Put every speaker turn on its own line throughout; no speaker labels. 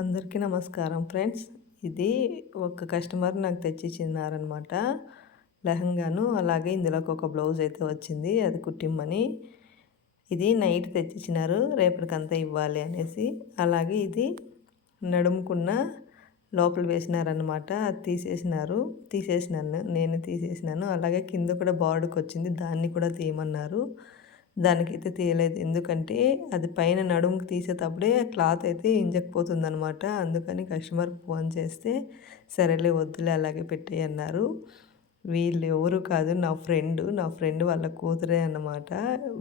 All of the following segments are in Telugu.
అందరికీ నమస్కారం ఫ్రెండ్స్. ఇది ఒక కస్టమర్ నాకు తెచ్చిచ్చినారనమాట లెహంగాను అలాగే ఇందులోకి ఒక బ్లౌజ్ అయితే వచ్చింది. అది కుట్టిమ్మని. ఇది నైట్ తెచ్చిచ్చినారు. రేపటికంతా ఇవ్వాలి అనేసి. అలాగే ఇది నడుముకున్న లోపల వేసినారనమాట అది తీసేసినారు. తీసేసినాను. నేను తీసేసినాను. అలాగే కింద కూడా బార్డుకి వచ్చింది దాన్ని కూడా తీయమన్నారు. దానికైతే తీయలేదు. ఎందుకంటే అది పైన నడుముకి తీసేటప్పుడే క్లాత్ అయితే ఇంజకపోతుంది అనమాట అందుకని కస్టమర్ ఫోన్ చేస్తే సరేలే వద్దులే అలాగే పెట్టే అన్నారు. వీళ్ళు ఎవరు కాదు నా ఫ్రెండ్ నా ఫ్రెండ్ వాళ్ళ కూతురే అన్నమాట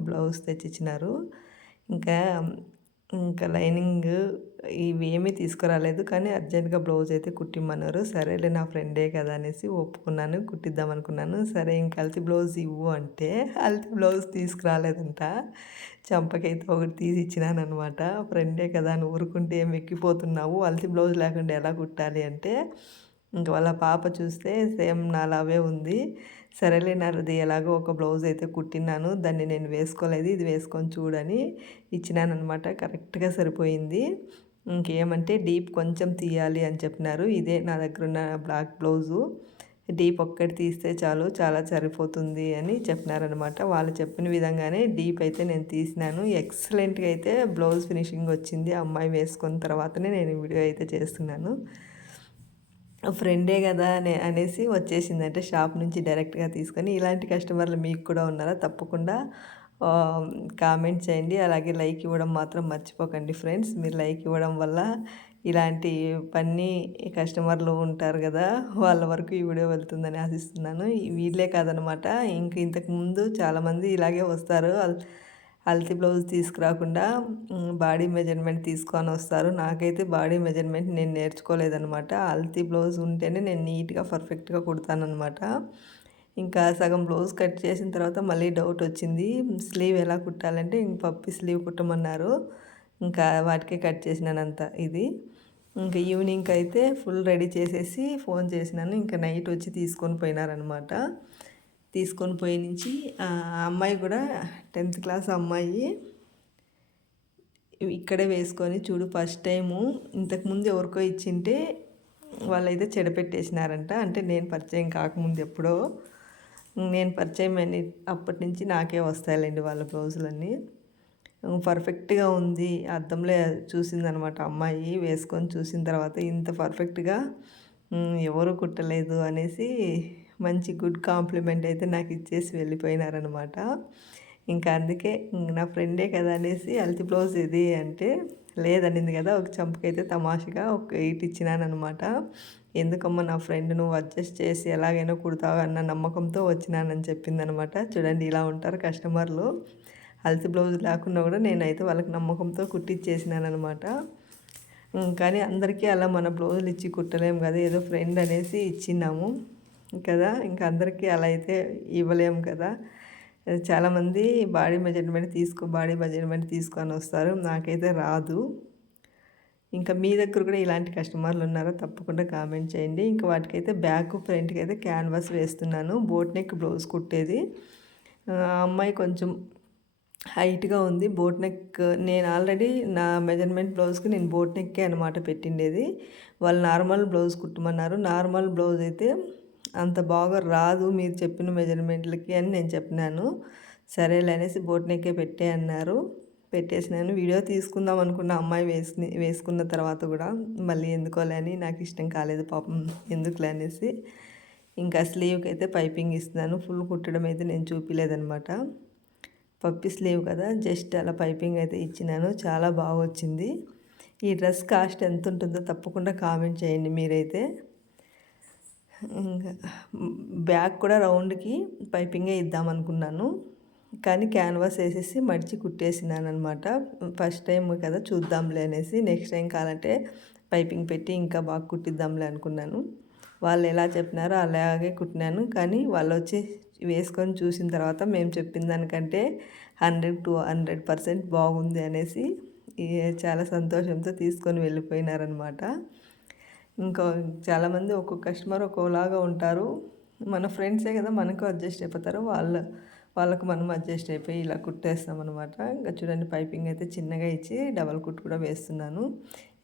బ్లౌజ్ తెచ్చిచ్చినారు. ఇంకా ఇంకా లైనింగ్ ఇవి ఏమీ తీసుకురాలేదు కానీ అర్జెంట్గా బ్లౌజ్ అయితే కుట్టిమ్మన్నారు. సరేలే నా ఫ్రెండే కదా అనేసి ఒప్పుకున్నాను కుట్టిద్దాం అనుకున్నాను. సరే ఇంకా అల్తి బ్లౌజ్ ఇవ్వు అంటే అల్తి బ్లౌజ్ తీసుకురాలేదంట. చంపకైతే ఒకటి తీసి ఇచ్చినాను అనమాట ఫ్రెండే కదా అని ఊరుకుంటే ఏం ఎక్కిపోతున్నావు? అల్తి బ్లౌజ్ లేకుండా ఎలా కుట్టాలి? అంటే ఇంక వాళ్ళ పాప చూస్తే సేమ్ నాలావే ఉంది. సరేలే నాది ఎలాగో ఒక బ్లౌజ్ అయితే కుట్టినాను దాన్ని నేను వేసుకోలేదు ఇది వేసుకొని చూడని ఇచ్చినాను అనమాట కరెక్ట్గా సరిపోయింది. ఇంకేమంటే డీప్ కొంచెం తీయాలి అని చెప్పినారు. ఇదే నా దగ్గర ఉన్న బ్లాక్ బ్లౌజు. డీప్ ఒక్కటి తీస్తే చాలు చాలా సరిపోతుంది అని చెప్పినారనమాట వాళ్ళు చెప్పిన విధంగానే డీప్ అయితే నేను తీసినాను. ఎక్సలెంట్గా అయితే బ్లౌజ్ ఫినిషింగ్ వచ్చింది. అమ్మాయి వేసుకున్న తర్వాతనే నేను వీడియో అయితే చేస్తున్నాను. ఫ్రెండే కదా అనే అనేసి వచ్చేసిందంటే షాప్ నుంచి డైరెక్ట్గా తీసుకొని ఇలాంటి కస్టమర్లు మీకు కూడా ఉన్నారా? తప్పకుండా కామెంట్ చేయండి. అలాగే లైక్ ఇవ్వడం మాత్రం మర్చిపోకండి ఫ్రెండ్స్. మీరు లైక్ ఇవ్వడం వల్ల ఇలాంటి పని కస్టమర్లు ఉంటారు కదా వాళ్ళ వరకు ఈ వీడియో వెళ్తుందని ఆశిస్తున్నాను. వీళ్ళే కాదనమాట. ఇంక ఇంతకుముందు చాలామంది ఇలాగే వస్తారు. అల్తి బ్లౌజ్ తీసుకురాకుండా బాడీ మెజర్మెంట్ తీసుకొని వస్తారు. నాకైతే బాడీ మెజర్మెంట్ నేను నేర్చుకోలేదనమాట అల్తి బ్లౌజ్ ఉంటేనే నేను నీట్గా పర్ఫెక్ట్గా కుడతానమాట ఇంకా సగం బ్లౌజ్ కట్ చేసిన తర్వాత మళ్ళీ డౌట్ వచ్చింది స్లీవ్ ఎలా కుట్టాలంటే ఇంక పప్పి స్లీవ్ కుట్టమన్నారు. ఇంకా వాటికే కట్ చేసినానంత ఇది. ఇంకా ఈవినింగ్ అయితే ఫుల్ రెడీ చేసేసి ఫోన్ చేసినాను. ఇంకా నైట్ వచ్చి తీసుకొని పోయినారనమాట తీసుకొని పోయి నుంచి ఆ అమ్మాయి కూడా టెన్త్ క్లాస్ అమ్మాయి. ఇక్కడే వేసుకొని చూడు ఫస్ట్ టైము ఇంతకుముందు ఎవరికో ఇచ్చింటే వాళ్ళైతే చెడపెట్టేసినారంట. అంటే నేను పరిచయం కాకముందు ఎప్పుడో. నేను పరిచయం అని అప్పటి నుంచి నాకే వస్తాయిలేండి వాళ్ళ బ్లౌజులన్నీ. పర్ఫెక్ట్గా ఉంది అద్దంలో చూసిందనమాట అమ్మాయి వేసుకొని చూసిన తర్వాత ఇంత పర్ఫెక్ట్గా ఎవరు కుట్టలేదు అనేసి మంచి గుడ్ కాంప్లిమెంట్ అయితే నాకు ఇచ్చేసి వెళ్ళిపోయినారనమాట ఇంకా అందుకే నా ఫ్రెండే కదా అనేసి అల్తి బ్లౌజ్ ఇది అంటే లేదనింది కదా ఒక చంపకైతే తమాషగా ఒక ఎయిట్ ఇచ్చినానమాట ఎందుకమ్మా నా ఫ్రెండ్ నువ్వు అడ్జస్ట్ చేసి ఎలాగైనా కుడతావు అన్న నమ్మకంతో వచ్చినానని చెప్పిందనమాట చూడండి ఇలా ఉంటారు కస్టమర్లు. అల్తి బ్లౌజ్ లేకుండా కూడా నేనైతే వాళ్ళకి నమ్మకంతో కుట్టిచ్చేసినానమాట కానీ అందరికీ అలా మన బ్లౌజులు ఇచ్చి కుట్టలేము కదా ఏదో ఫ్రెండ్ అనేసి ఇచ్చినాము కదా? ఇంకా అందరికీ అలా అయితే ఇవ్వలేము కదా? చాలామంది బాడీ మెజర్మెంట్ తీసుకో బాడీ మెజర్మెంట్ తీసుకొని వస్తారు. నాకైతే రాదు. ఇంకా మీ దగ్గర కూడా ఇలాంటి కస్టమర్లు ఉన్నారో? తప్పకుండా కామెంట్ చేయండి. ఇంకా వాటికైతే బ్యాక్ ఫ్రంట్కి అయితే క్యాన్వాస్ వేస్తున్నాను. బోట్ నెక్ బ్లౌజ్ కుట్టేది. అమ్మాయి కొంచెం హైట్గా ఉంది. బోట్ నెక్ నేను ఆల్రెడీ నా మెజర్మెంట్ బ్లౌజ్కి నేను బోట్ నెక్కే అనమాట పెట్టిండేది. వాళ్ళు నార్మల్ బ్లౌజ్ కుట్టమన్నారు. నార్మల్ బ్లౌజ్ అయితే అంత బాగా రాదు మీరు చెప్పిన మెజర్మెంట్లకి అని నేను చెప్పినాను. సరేలే అనేసి బోట్ నెక్కే పెట్టే అన్నారు. పెట్టేసినాను వీడియో తీసుకుందాం అనుకున్న అమ్మాయి వేసుకుని వేసుకున్న తర్వాత కూడా మళ్ళీ ఎందుకోలేని నాకు ఇష్టం కాలేదు పాపం ఎందుకులే అనేసి ఇంకా స్లీవ్కి అయితే పైపింగ్ ఇస్తున్నాను. ఫుల్ కుట్టడం అయితే నేను చూపించలేదనమాట పప్పి స్లీవ్ కదా జస్ట్ అలా పైపింగ్ అయితే ఇచ్చినాను. చాలా బాగా వచ్చింది ఈ డ్రెస్ కాస్ట్ ఎంత ఉంటుందో తప్పకుండా కామెంట్ చేయండి మీరైతే. ఇంకా బ్యాగ్ కూడా రౌండ్కి పైపింగే ఇద్దాం అనుకున్నాను. కానీ క్యాన్వాస్ వేసేసి మడిచి కుట్టేసినాను అనమాట ఫస్ట్ టైం కదా చూద్దాంలే అనేసి నెక్స్ట్ టైం కావాలంటే పైపింగ్ పెట్టి ఇంకా బాగా కుట్టిద్దాంలే అనుకున్నాను. వాళ్ళు ఎలా చెప్పినారో అలాగే కుట్టినాను. కానీ వాళ్ళు వచ్చి వేసుకొని చూసిన తర్వాత మేము చెప్పిన దానికంటే హండ్రెడ్ టు హండ్రెడ్ పర్సెంట్ బాగుంది అనేసి చాలా సంతోషంతో తీసుకొని వెళ్ళిపోయినారనమాట ఇంకా చాలామంది ఒక్కొక్క కస్టమర్ ఒక్కోలాగా ఉంటారు. మన ఫ్రెండ్సే కదా మనకు అడ్జస్ట్ అయిపోతారు. వాళ్ళ వాళ్ళకు మనం అడ్జస్ట్ అయిపోయి ఇలా కుట్టేస్తాం అనమాట ఇంకా చూడండి పైపింగ్ అయితే చిన్నగా ఇచ్చి డబల్ కుట్ కూడా వేస్తున్నాను.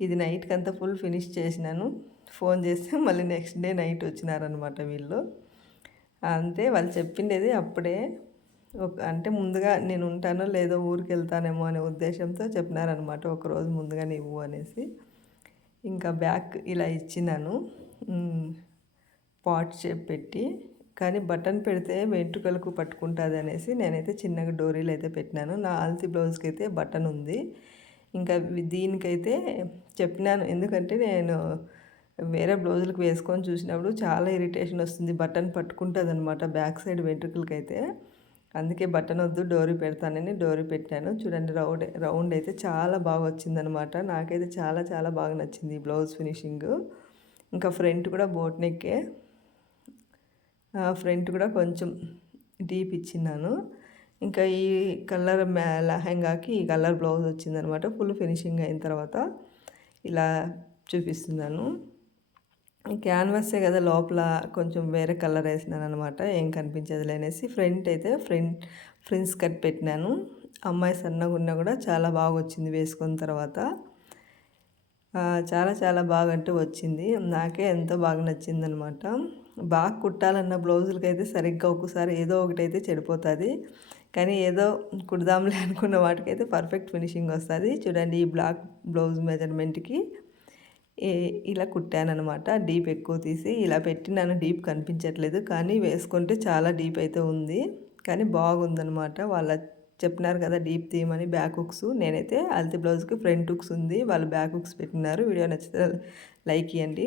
ఇది నైట్కి అంతా ఫుల్ ఫినిష్ చేసినాను. ఫోన్ చేస్తే మళ్ళీ నెక్స్ట్ డే నైట్ వచ్చినారనమాట వీళ్ళు. అంతే వాళ్ళు చెప్పిండేది అప్పుడే. ఒక అంటే ముందుగా నేను ఉంటానో లేదో ఊరికి వెళ్తానేమో అనే ఉద్దేశంతో చెప్పినారనమాట ఒకరోజు ముందుగా నీవు అనేసి. ఇంకా బ్యాక్ ఇలా ఇచ్చినాను. పాట్ షేప్ పెట్టి. కానీ బటన్ పెడితే వెంట్రుకలకు పట్టుకుంటుంది అనేసి నేనైతే చిన్నగా డోరీలు అయితే పెట్టినాను. నా ఆల్తి బ్లౌజ్కి అయితే బటన్ ఉంది. ఇంకా దీనికైతే చెప్పినాను. ఎందుకంటే నేను వేరే బ్లౌజులకు వేసుకొని చూసినప్పుడు చాలా ఇరిటేషన్ వస్తుంది. బటన్ పట్టుకుంటుంది అనమాట బ్యాక్ సైడ్ వెంట్రుకలకైతే. అయితే అందుకే బటన్ వద్దు డోరీ పెడతానని డోరీ పెట్టాను. చూడండి రౌండ్ రౌండ్ అయితే చాలా బాగా వచ్చిందనమాట నాకైతే చాలా చాలా బాగా నచ్చింది ఈ బ్లౌజ్ ఫినిషింగ్. ఇంకా ఫ్రంట్ కూడా బోట్ నెక్కే. ఫ్రంట్ కూడా కొంచెం డీప్ ఇచ్చిన్నాను. ఇంకా ఈ కలర్ లెహంగాకి ఈ కలర్ బ్లౌజ్ వచ్చిందనమాట ఫుల్ ఫినిషింగ్ అయిన తర్వాత ఇలా చూపిస్తున్నాను. క్యాన్వాసే కదా లోపల కొంచెం వేరే కలర్ వేసినాను అనమాట ఏం కనిపించదు అనేసి ఫ్రంట్ అయితే ఫ్రంట్ ఫ్రిన్స్ కట్ పెట్టినాను. అమ్మాయి సన్నగా ఉన్నా కూడా చాలా బాగా వచ్చింది వేసుకున్న తర్వాత. చాలా చాలా బాగా అంటే వచ్చింది. నాకే ఎంతో బాగా నచ్చింది అనమాట బాగా కుట్టాలన్న బ్లౌజులకి అయితే సరిగ్గా ఒక్కసారి ఏదో ఒకటి అయితే చెడిపోతుంది. కానీ ఏదో కుడదాంలే అనుకున్న వాటికైతే పర్ఫెక్ట్ ఫినిషింగ్ వస్తుంది. చూడండి ఈ బ్లాక్ బ్లౌజ్ మెజర్మెంట్కి. ఇలా కుట్టానమాట డీప్ ఎక్కువ తీసి ఇలా పెట్టి నన్ను డీప్ కనిపించట్లేదు. కానీ వేసుకుంటే చాలా డీప్ అయితే ఉంది. కానీ బాగుందనమాట వాళ్ళ చెప్పినారు కదా డీప్ తీయమని బ్యాక్ హుక్స్. నేనైతే అల్తి బ్లౌజ్కి ఫ్రంట్ హుక్స్ ఉంది. వాళ్ళు బ్యాక్ హుక్స్ పెట్టినారు. వీడియో నచ్చితే లైక్ ఇవ్వండి